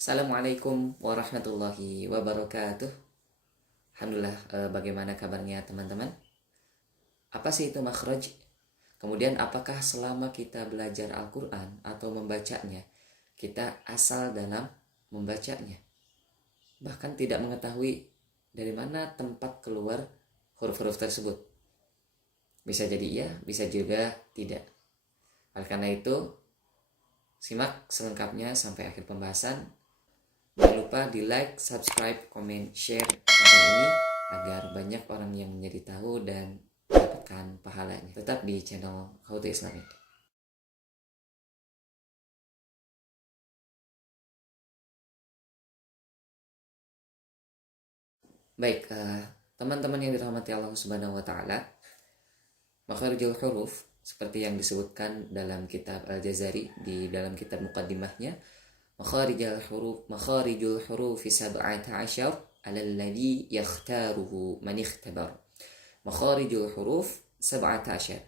Assalamualaikum warahmatullahi wabarakatuh. Alhamdulillah, bagaimana kabarnya teman-teman? Apa sih itu makhraj? Kemudian apakah selama kita belajar Al-Quran atau membacanya, kita asal dalam membacanya? Bahkan tidak mengetahui dari mana tempat keluar huruf-huruf tersebut. Bisa jadi iya, bisa juga tidak. Oleh karena itu, simak selengkapnya sampai akhir pembahasan. Jangan lupa di like, subscribe, komen, share konten ini agar banyak orang yang menjadi tahu dan mendapatkan pahalanya. Tetap di channel How to Islamic. Baik, teman-teman yang dirahmati Allah Subhanahu wa taala, makharijul huruf seperti yang disebutkan dalam kitab Al-Jazari di dalam kitab muqaddimahnya, makharijul huruf sab'ata asyar alladhi yakhtaruhu man ikhtabar. Makharijul huruf sab'ata asyar.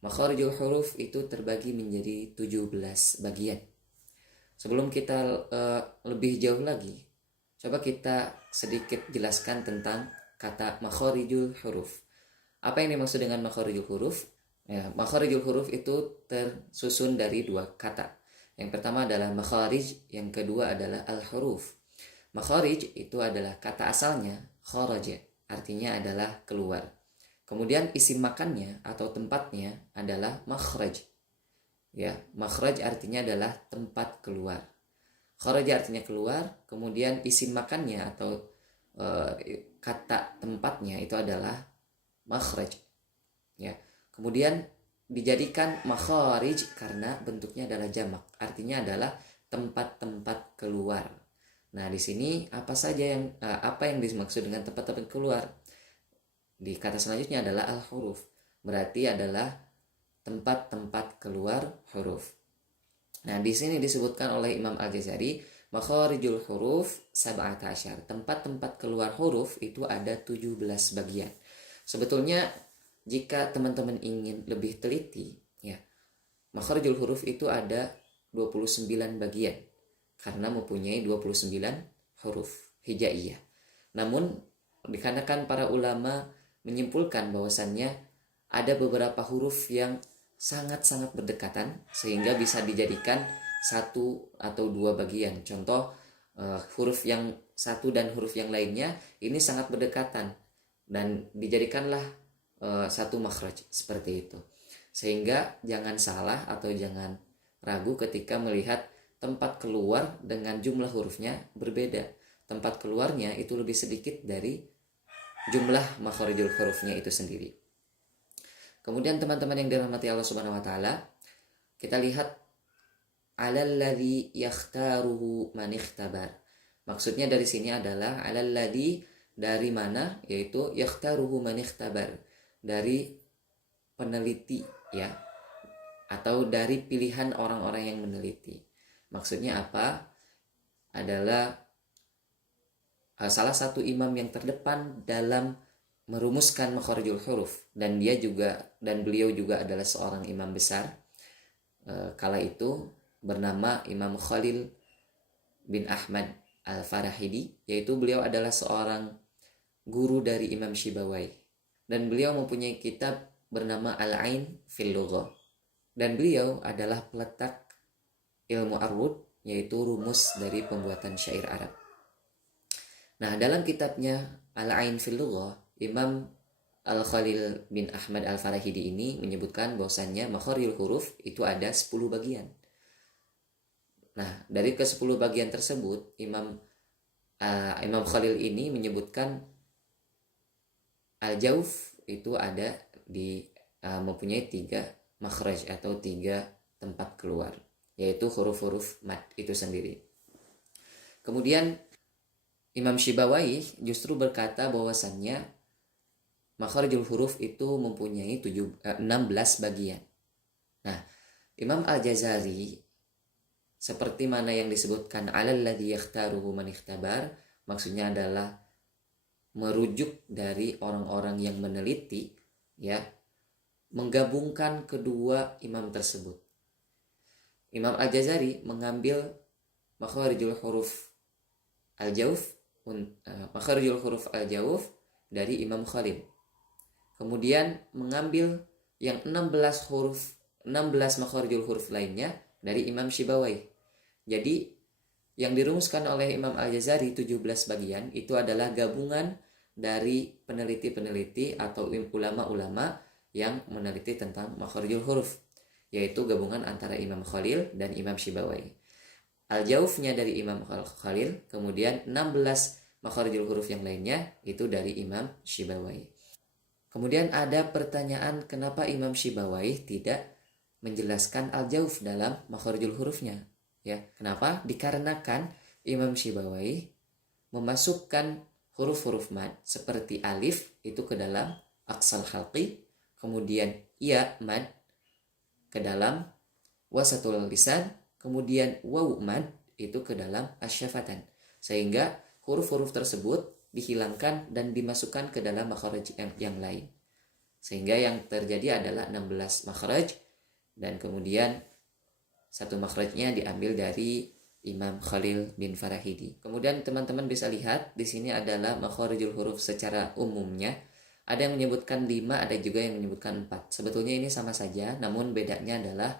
Makharijul huruf itu terbagi menjadi 17 bagian. Sebelum kita lebih jauh lagi, coba kita sedikit jelaskan tentang kata makharijul huruf. Apa yang dimaksud dengan makharijul huruf? Ya, makharijul huruf itu tersusun dari dua kata. Yang pertama adalah makharij, yang kedua adalah al-huruf. Makharij itu adalah kata asalnya kharaja, artinya adalah keluar. Kemudian isim makannya atau tempatnya adalah makhraj. Ya, makhraj artinya adalah tempat keluar. Kharaja artinya keluar, kemudian isim makannya atau kata tempatnya itu adalah makhraj. Ya. Kemudian dijadikan makharij karena bentuknya adalah jamak, artinya adalah tempat-tempat keluar. Nah, di sini apa yang dimaksud dengan tempat-tempat keluar? Di kata selanjutnya adalah al-huruf, berarti adalah tempat-tempat keluar huruf. Nah, di sini disebutkan oleh Imam Al-Jazari, makharijul huruf sab'ata asyar. Tempat-tempat keluar huruf itu ada 17 bagian. Sebetulnya jika teman-teman ingin lebih teliti, ya, makharijul huruf itu ada 29 bagian karena mempunyai 29 huruf hijaiyah. Namun dikarenakan para ulama menyimpulkan bahwasannya ada beberapa huruf yang sangat-sangat berdekatan sehingga bisa dijadikan satu atau dua bagian. Contoh, huruf yang satu dan huruf yang lainnya ini sangat berdekatan dan dijadikanlah satu makhraj seperti itu. Sehingga jangan salah atau jangan ragu ketika melihat tempat keluar dengan jumlah hurufnya berbeda. Tempat keluarnya itu lebih sedikit dari jumlah makharijul hurufnya itu sendiri. Kemudian teman-teman yang dirahmati Allah Subhanahu wa taala, kita lihat alalladzi yakhtaruhu man ikhtabar. Maksudnya dari sini adalah alalladzi, dari mana, yaitu yakhtaruhu man ikhtabar, dari peneliti, ya, atau dari pilihan orang-orang yang meneliti. Maksudnya apa? Adalah salah satu imam yang terdepan dalam merumuskan makharijul huruf, dan beliau juga adalah seorang imam besar kala itu, bernama Imam Khalil bin Ahmad Al-Farahidi, yaitu beliau adalah seorang guru dari Imam Syibawai, dan beliau mempunyai kitab bernama Al-Ain fil Lughah, dan beliau adalah peletak ilmu arwud, yaitu rumus dari pembuatan syair Arab. Nah, dalam kitabnya Al-Ain fil Lughah, Imam Al-Khalil bin Ahmad Al-Farahidi ini menyebutkan bahwasannya makharijul huruf itu ada 10 bagian. Nah, dari ke-10 bagian tersebut, Imam Khalil ini menyebutkan al-jauf itu ada mempunyai 3 makhraj atau 3 tempat keluar, yaitu huruf-huruf mad itu sendiri. Kemudian Imam Syibawai justru berkata bahwasannya makharijul huruf itu mempunyai 16 bagian. Nah, Imam Al-Jazari seperti mana yang disebutkan alalladzi yakhtaruhu man ikhtabar, maksudnya adalah merujuk dari orang-orang yang meneliti, ya, menggabungkan kedua imam tersebut. Imam Al-Jazari mengambil makharijul huruf al-jauf, makharijul huruf al-jauf dari Imam Khalil. Kemudian mengambil yang 16 makharijul huruf lainnya dari Imam Syibawai. Jadi yang dirumuskan oleh Imam Al-Jazari 17 bagian itu adalah gabungan dari peneliti-peneliti atau ulama-ulama yang meneliti tentang makharijul huruf, yaitu gabungan antara Imam Khalil dan Imam Syibawai. Al-Jaufnya dari Imam Khalil, kemudian 16 makharijul huruf yang lainnya itu dari Imam Syibawai. Kemudian ada pertanyaan, kenapa Imam Syibawai tidak menjelaskan al-jauf dalam makharijul hurufnya? Ya, kenapa? Dikarenakan Imam Syibawai memasukkan huruf-huruf mad seperti alif itu ke dalam aqsal halqi, kemudian ya mad ke dalam wasatul lisan, kemudian waw mad itu ke dalam asyafatan, sehingga huruf-huruf tersebut dihilangkan dan dimasukkan ke dalam makhraj yang lain, sehingga yang terjadi adalah 16 makhraj, dan kemudian satu makhrajnya diambil dari Imam Khalil bin Farahidi. Kemudian teman-teman bisa lihat di sini adalah makharijul huruf secara umumnya. Ada yang menyebutkan 5, ada juga yang menyebutkan 4. Sebetulnya ini sama saja, namun bedanya adalah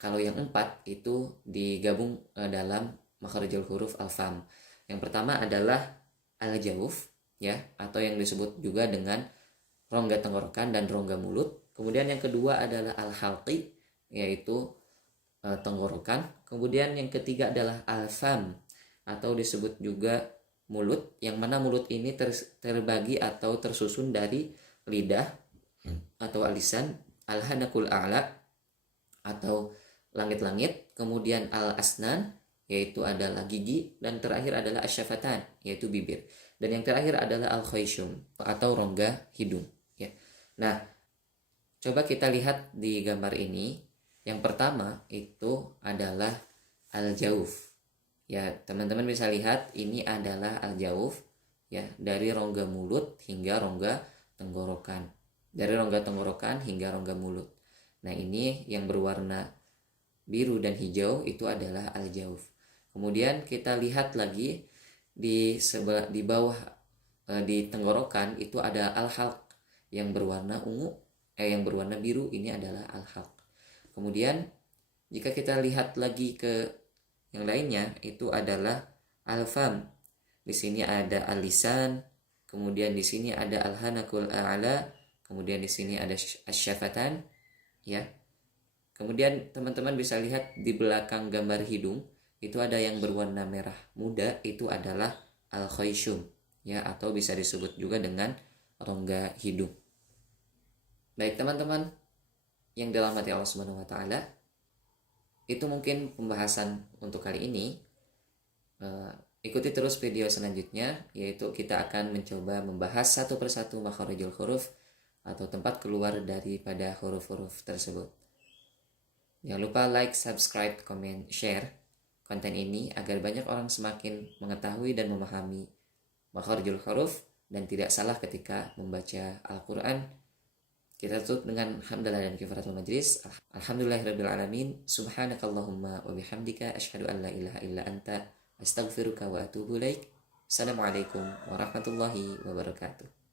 kalau yang 4 itu digabung dalam makharijul huruf al-fam. Yang pertama adalah al-jauf, ya, atau yang disebut juga dengan rongga tenggorokan dan rongga mulut. Kemudian yang kedua adalah al-halqi, yaitu tenggorokan. Kemudian yang ketiga adalah al-fam, atau disebut juga mulut, yang mana mulut ini terbagi atau tersusun dari lidah atau alisan, al-hanakul a'la atau langit-langit, kemudian al-asnan yaitu adalah gigi, dan terakhir adalah asyafatan yaitu bibir, dan yang terakhir adalah al-khayshum atau rongga hidung, ya. Nah, coba kita lihat di gambar ini. Yang pertama itu adalah al-jauf. Ya, teman-teman bisa lihat ini adalah al-jauf, ya, dari rongga mulut hingga rongga tenggorokan. Dari rongga tenggorokan hingga rongga mulut. Nah, ini yang berwarna biru dan hijau itu adalah al-jauf. Kemudian kita lihat lagi di bawah di tenggorokan itu ada al-halq yang berwarna ungu, yang berwarna biru, ini adalah al-halq. Kemudian jika kita lihat lagi ke yang lainnya itu adalah al-fam. Di sini ada al-lisan, kemudian di sini ada al-hanakul a'la, kemudian di sini ada asyafatan, ya. Kemudian teman-teman bisa lihat di belakang gambar hidung itu ada yang berwarna merah muda, itu adalah al-khayshum, ya, atau bisa disebut juga dengan rongga hidung. Baik teman-teman yang dalam hati Allah Subhanahu wa taala, itu mungkin pembahasan untuk kali ini. Ikuti terus video selanjutnya, yaitu kita akan mencoba membahas satu persatu makharijul huruf atau tempat keluar daripada huruf-huruf tersebut. Jangan lupa like, subscribe, comment, share konten ini agar banyak orang semakin mengetahui dan memahami makharijul huruf dan tidak salah ketika membaca Al-Quran. Kita tutup dengan hamdalah dan kifaratul majlis. Alhamdulillahirabbil alamin. Subhanakallahumma wa bihamdika asyhadu an la ilaha illa anta astaghfiruka wa atubu ilaik. Assalamualaikum warahmatullahi wabarakatuh.